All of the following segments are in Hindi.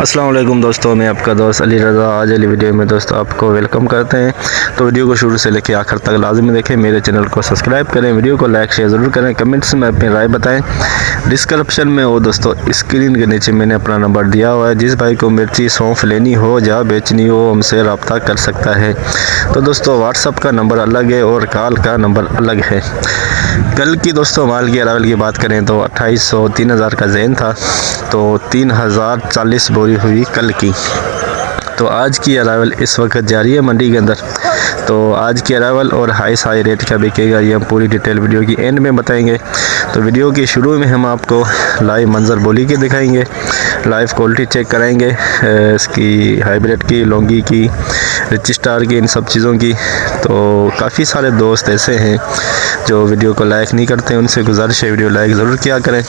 अस्सलाम वालेकुम दोस्तों, मैं आपका दोस्त अली रज़ा। आज वाली वीडियो में दोस्तों आपको वेलकम करते हैं। तो वीडियो को शुरू से लेकर आखिर तक लाजमी देखें। मेरे चैनल को सब्सक्राइब करें, वीडियो को लाइक शेयर ज़रूर करें, कमेंट्स में अपनी राय बताएं। डिस्क्रिप्शन में वो दोस्तों स्क्रीन के नीचे मैंने अपना नंबर दिया हुआ है। जिस भाई को मिर्ची सौंफ लेनी हो या बेचनी हो हमसे रब्ता कर सकता है। तो दोस्तों व्हाट्सअप का नंबर अलग है और कॉल का नंबर अलग है। कल की दोस्तों माल की अरावल की बात करें तो 2800 3000 का ज़ैन था, तो 3040 बोरी हुई कल की। तो आज की अरावल इस वक्त जारी है मंडी के अंदर। तो आज की अरावल और हाई रेट क्या बिकेगा ये हम पूरी डिटेल वीडियो की एंड में बताएंगे। तो वीडियो की शुरू में हम आपको लाइव मंजर बोली के दिखाएंगे, लाइव क्वालिटी चेक कराएंगे इसकी, हाइब्रिड की, लौंगी की, रिच स्टार की, इन सब चीज़ों की। तो काफ़ी सारे दोस्त ऐसे हैं जो वीडियो को लाइक नहीं करते, उनसे गुजारिश है वीडियो लाइक ज़रूर किया करें।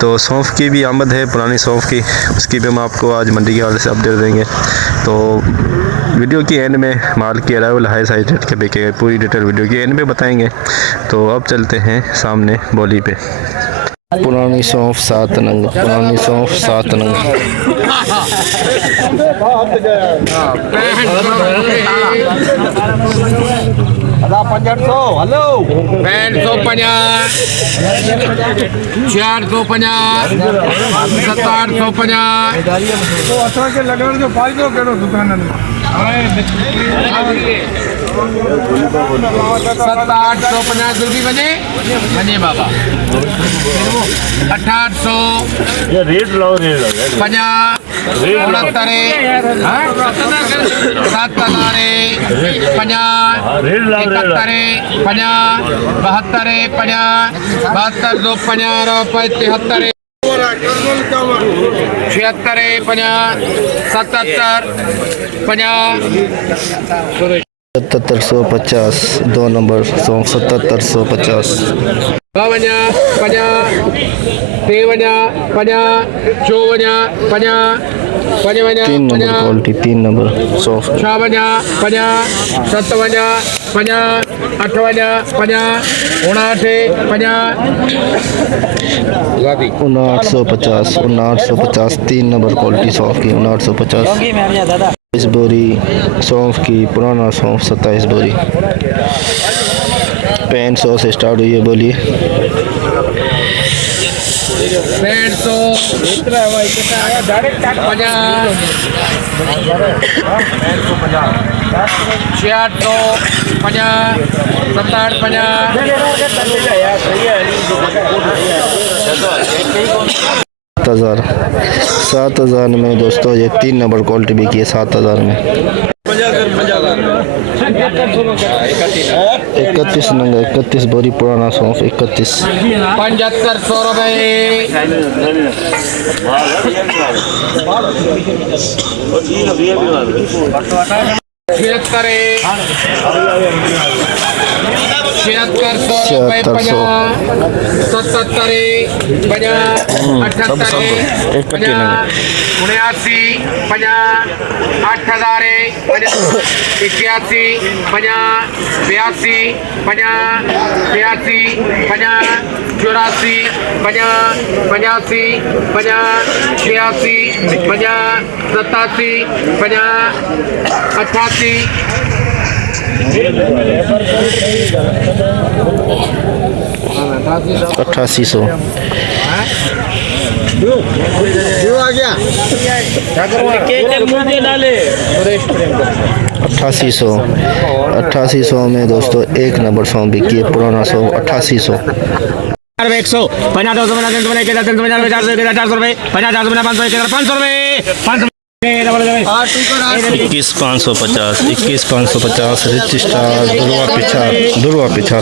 तो सौंफ की भी आमद है, पुरानी सौंफ की, उसकी भी हम आपको आज मंडी के हवाले से अपडेट देंगे। तो वीडियो की एंड में माल की अरावल हाई रेट के बिकेगा पूरी डिटेल वीडियो की एंड में बताएंगे। तो अब चलते हैं सामने बोली पे। पुरानी सौंफ 7 नंग, पुरानी सौंफ 7 नंग। हेलो 550 450 750 रुपये बने बने बाबा 800 रेट लो 50 69 7 72 दो 50 रुपये 73 76 50 77 50 7750 2 नंबर सौंफ 7750। 52 50 53 50 54 50 3 नंबर क्वालिटी, 3 नंबर सौंफ 56 50 57 50 58 50 5950 5950 3 नंबर क्वालिटी सौंफ की 5950। 27 बोरी सौंफ की, पुराना सौंफ 27 बोरी। 6500 से स्टार्ट हुई है, बोलिए 7000 में दोस्तों ये 3 नंबर क्वालिटी बिकी है 7000 में। 31 नंग, 31 बोरी पुराना सौंफ 31। 7500 रुपये 7600 रुपये 50 77 50 78 79 50 8000 81 50 82 50 83 50 84 50 85 50 86 50 87 50 88 8800 8800 में दोस्तों 1 नंबर सौंफ बिकी है, पुराना सौंफ 8800। 100 50 200 50 300 400 रुपये 50 400 500 रुपये 500 21550 21550 रिच स्टार दुर्वा पिछा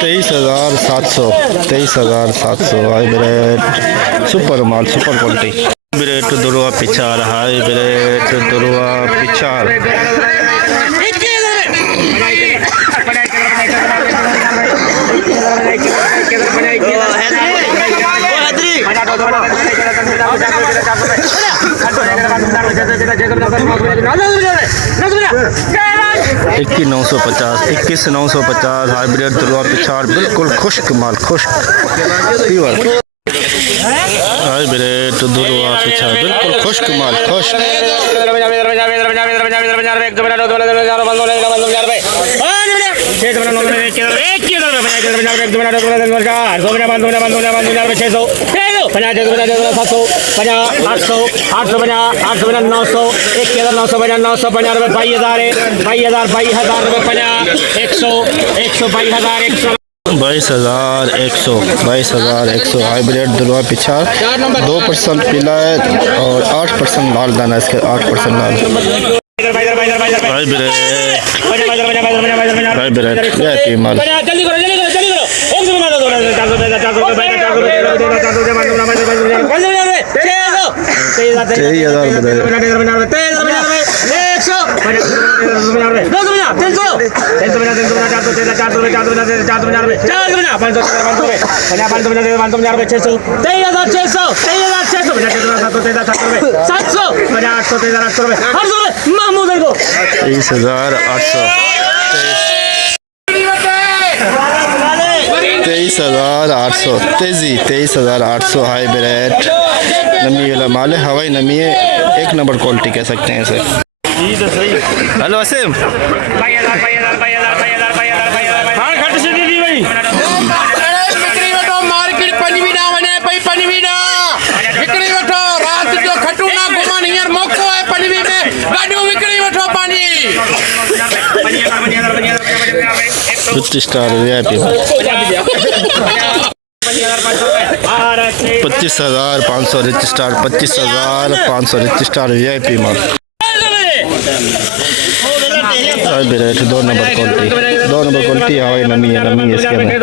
तेईस हजार सात सौ हाइब्रिड सुपर माल, सुपर क्वालिटी। हाइब्रिड दुर्वा पिछार, हाइब्रिड दुर्वा पिछार। 21,950 21,950 हाइब्रिड दुलवा पिछाड़ बिल्कुल खुश्क माल खुश्क प्योर हाइब्रिड दुलवा पिछाड़ बिल्कुल खुश्क माल खुश्क बाईस हजार एक सौ हाइब्रिड दुलवा पिछाड़ 2% पिला है और 8% लाल दाना इसके 8% लाल हाइब्रिड माल 23,800 23,800 हाइब्रिड नमी वाला माल है हवाई नमी है एक नंबर क्वालिटी कह सकते हैं इसे hello Aseem star VIP 25,500 rich star 25,500 rich star VIP माल हाइब्रिड 2 नंबर क्वालिटी हवाई नमी है इसके अंदर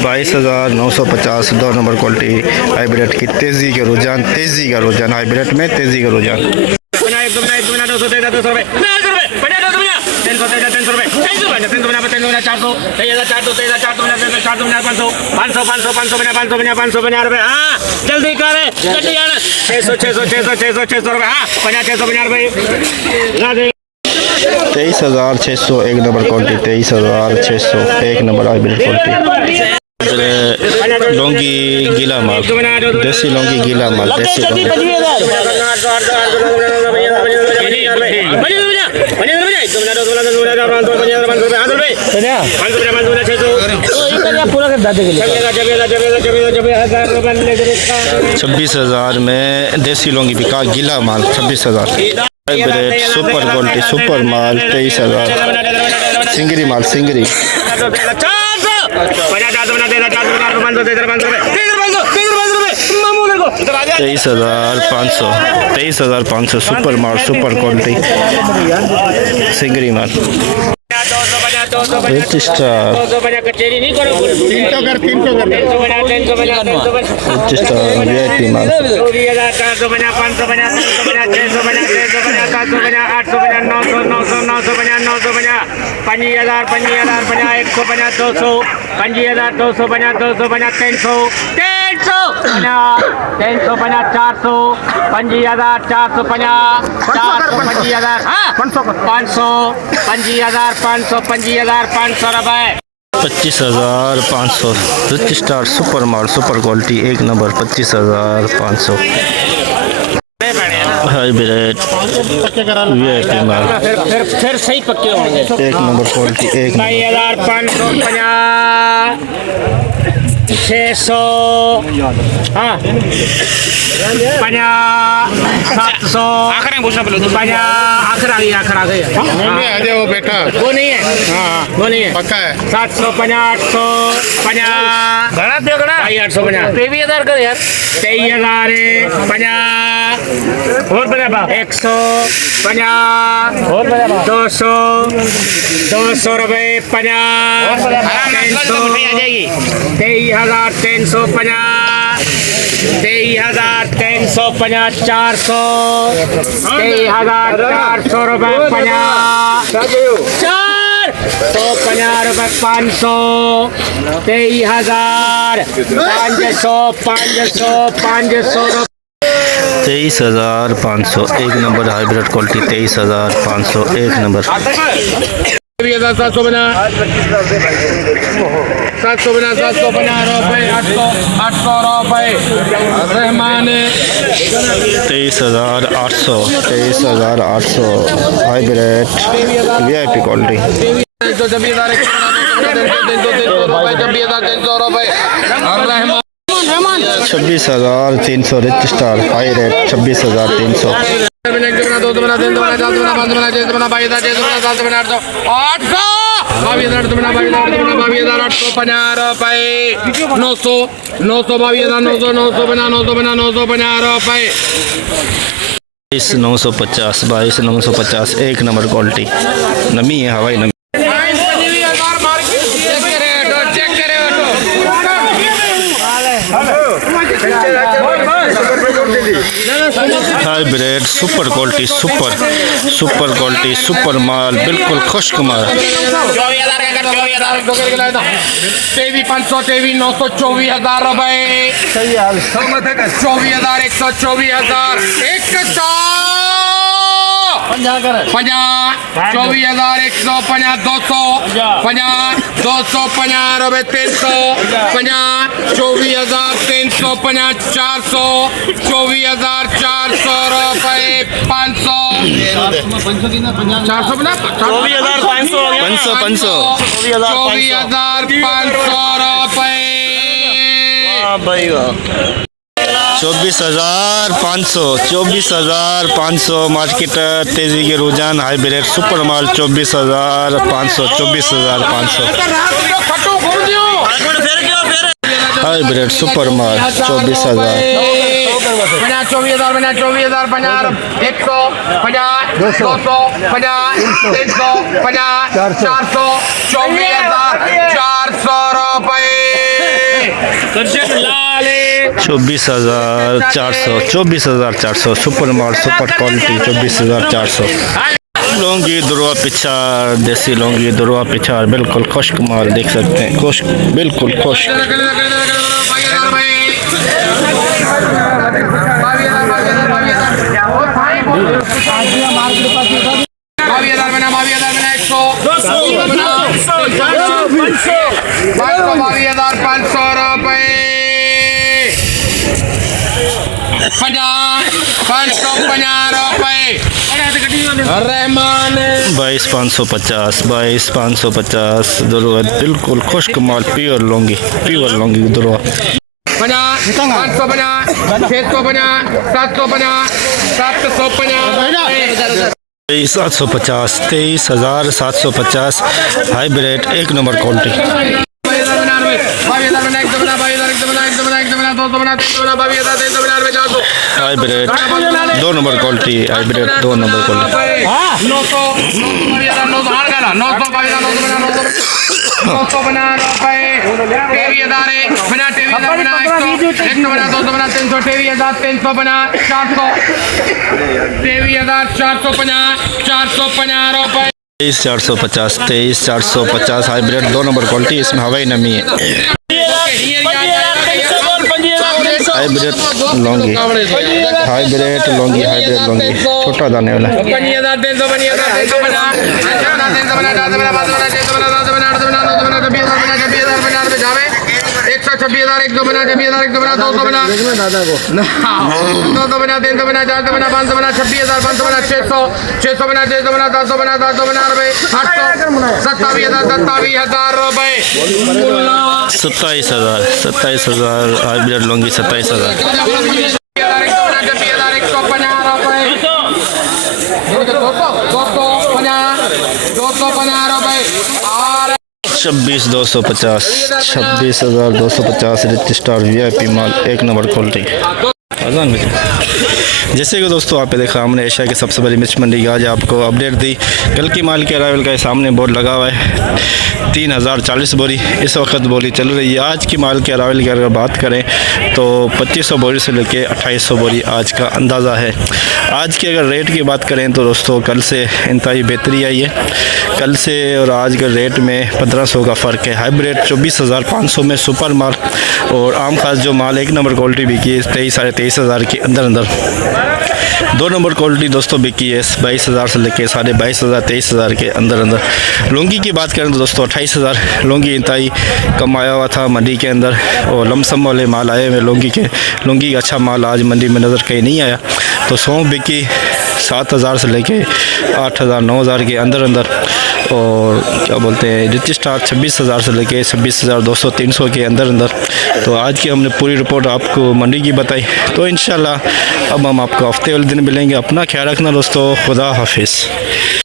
22,950 2 नंबर क्वालिटी हाइब्रिड की तेजी का रुझान हाइब्रिड में तेजी का रुझान 23,600 एक नंबर क्वालिटी 23,600 एक नंबर हाइब्रिड क्वालिटी लौंगी गीला माल देसी लौंगी गीला माल देसी लौंगी 26,000 में देसी लौंगी बिका गीला माल 26,000 हाइब्रिड सुपर क्वालिटी सुपर माल 23,000 सिंगरी माल सिंगरी 23,500 सुपर माल सुपर क्वालिटी सिंगरी माल रिच स्टार VIP माल 25,500 रिच स्टार सुपर माल सुपर क्वालिटी एक नंबर 25,500 हाइब्रिड VIP माल फिर सही पक्के होंगे एक नंबर क्वालिटी एक 22,550 600 हाँ 700 आखिर आ गई वो बेटा वो नहीं है हाँ वो नहीं है पक्का है 750 850 850 23,000 कर यार 23,000 50 150 200 रुपए 50 23,350 23,350 400 23,400 रुपए 50 450 रुपए 500 23,500 23,500 एक नंबर हाइब्रिड क्वालिटी 23,500 एक नंबर 750 बना 750 रुपए 800 रुपए Rahman 23,800 hybrid VIP quality 26,300 rich star high rate 26,300 22,950 एक नंबर क्वालिटी नमी है हवाई नमी hybrid super quality super quality super माल बिल्कुल खुश्क माल 23,500 23,900 24,000 रुपए 24,100 24,150 24,150 250 रुपए 350 24,350 400 24,400 रुपए 500 400 बना 500 24,500 रुपए 24,500 मार्केट तेजी के रुझान हाइब्रिड सुपर माल 24,500 हाइब्रिड सुपर माल 24,000 24,000 बना 24,050 150 250 350 400 24,400 रुपए 24,400 सुपर माल सुपर क्वालिटी 24,400 लौंगी दुरवा पिछाड़ देसी लौंगी दुरवा पिछाड़ बिल्कुल खुश्क माल देख सकते हैं खुश्क बिल्कुल खुश्क 22,500 रुपए 550 रुपए रहमान 22,550 दुरवा बिल्कुल खुश्क माल प्योर लौंगी दुरवा 50 550 650 750 23,750 हाइब्रिड एक number quality hybrid 2 number quality hybrid 2 number quality 23,450 hybrid 2 number quality इसमें हवाई नमी है हाइब्रिड लौंगी छोटा दाने वाला 126,000 1 2 बना 26,000 1 2 बना 200 बना 200 बना 300 बना 400 बना 500 बना 26,000 500 बना 600 बना 600 बना 700 बना 700 बना रुपए 800 27,000 रुपए 27,000 हाइब्रिड लौंगी 27,000 26,250 रिच स्टार वीआईपी माल एक नंबर क्वालिटी अजान में जैसे कि दोस्तों आप देखा हमने एशिया की सबसे बड़ी मिर्च मंडी की आज आपको अपडेट दी। कल की माल के अराइवल का सामने बोर्ड लगा हुआ है 3040 बोरी इस वक्त बोरी चल रही है। आज की माल के अराइवल की अगर बात करें तो 2500 बोरी से लेके 2800 बोरी आज का अंदाज़ा है। आज के अगर रेट की बात करें तो दोस्तों कल से इंतहाई बेहतरी आई है। कल से और आज के रेट में 1500 का फ़र्क है। हाइब्रिड 24,500 में सुपर माल और आम खास जो माल एक नंबर क्वालिटी बिकी है 23 साढ़े 23,000 के अंदर अंदर। 2 नंबर क्वालिटी दोस्तों बिकी है 22,000 से लेके 22,500 23,000 के अंदर अंदर। लौंगी की बात करें तो दोस्तों 28,000 लौंगी इंतहाई कम आया हुआ था मंडी के अंदर और लमसम वाले माल आए हुए लौंगी का अच्छा माल आज मंडी में नज़र कहीं नहीं आया। तो सौंफ बिकी 7,000 से लेके 8,000 9,000 के अंदर अंदर और क्या बोलते हैं रिच स्टार 26,000 से लेके 26,200 300 के अंदर अंदर। तो आज की हमने पूरी रिपोर्ट आपको मंडी की बताई। तो इंशाल्लाह अब हम आपको हफ्ते वाले दिन मिलेंगे। अपना ख्याल रखना दोस्तों, खुदा हाफिज़।